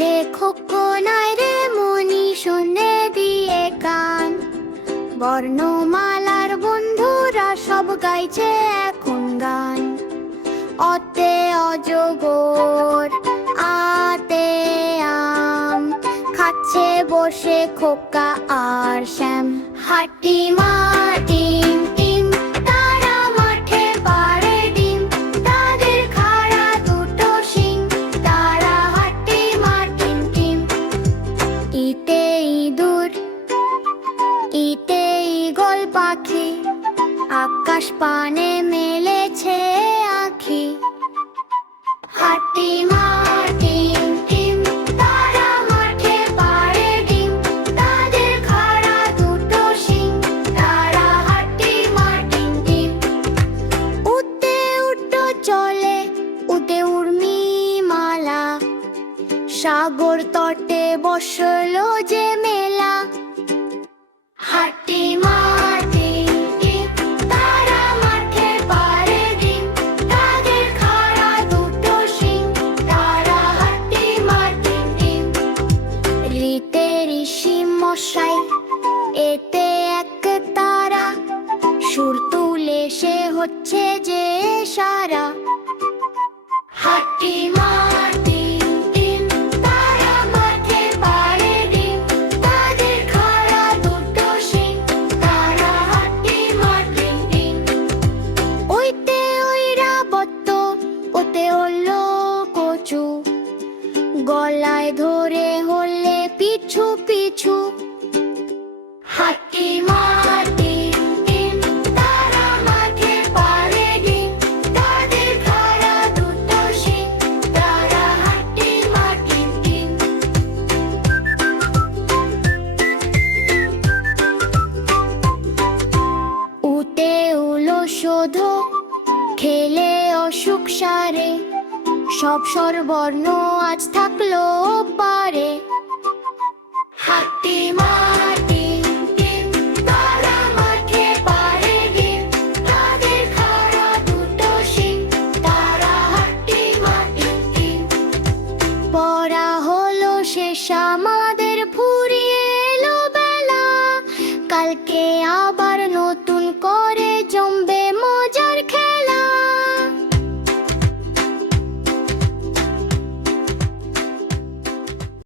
রে খোকো নাই রে মনি, শুনে দিয়ে কান। বর্ণমালার বন্ধুরা সব গাইছে এখন গান। অতে অজগর, আতে আম, খাচ্ছে বসে খোকা আর শ্যাম। হাটি মা টিম টিম, তারা মাঠে পাড়ে ডিম, তাদের খাড়া দুটো শিং, তারা হাটি মা টিম টিম। ইতে ইঁদুর, ইতে ঈগল পাখি, আকাশ পানে মেলেছে আঁখি। হাটি মা টিম টিম, তারা মাঠে পাড়ে ডিম, তাদের খাড়া দুটো শিং, তারা হাটি মা টিম টিম। উড়তে উড়তে চলে উতে উর্মি মালা, সাগর তটে বসলো যে মেলা। হাটি মা টিম টিম, তারা মাঠে পাড়ে ডিম, তাদের খাড়া দুটো শিং, তারা হাটি মা টিম টিম। রিতে ঋষি মশাই, এতে এক তারা, সুর তুলে সে হচ্ছে যে সারা। হাটি মা টিম টিম, তারা মাঠে পাড়ে ডিম, তাদের খাড়া দুটো শিং, তারা হাটি মা টিম টিম। ওইতে ঐরাবত, ওতে হলো কচু, গলায় ধরে হলে পিছু পিছু। হাটি মা টিম টিম, তারা মাঠে পাড়ে ডিম, তাদের খাড়া দুটো শিং, তারা হাটি মা টিম টিম। উতে উলো শোধ, খেলে অসুখ সারে, সব স্বরবর্ণ আজ থাকলো পারে। হাটি মা টিম টিম, তারা মাঠে পাড়ে ডিম, তাদের খাড়া দুটো শিং, তারা হাটি মা টিম টিম। পড়া হলো শেষ আমাদের, ফুরিয়ে এলো বেলা, কালকে আবার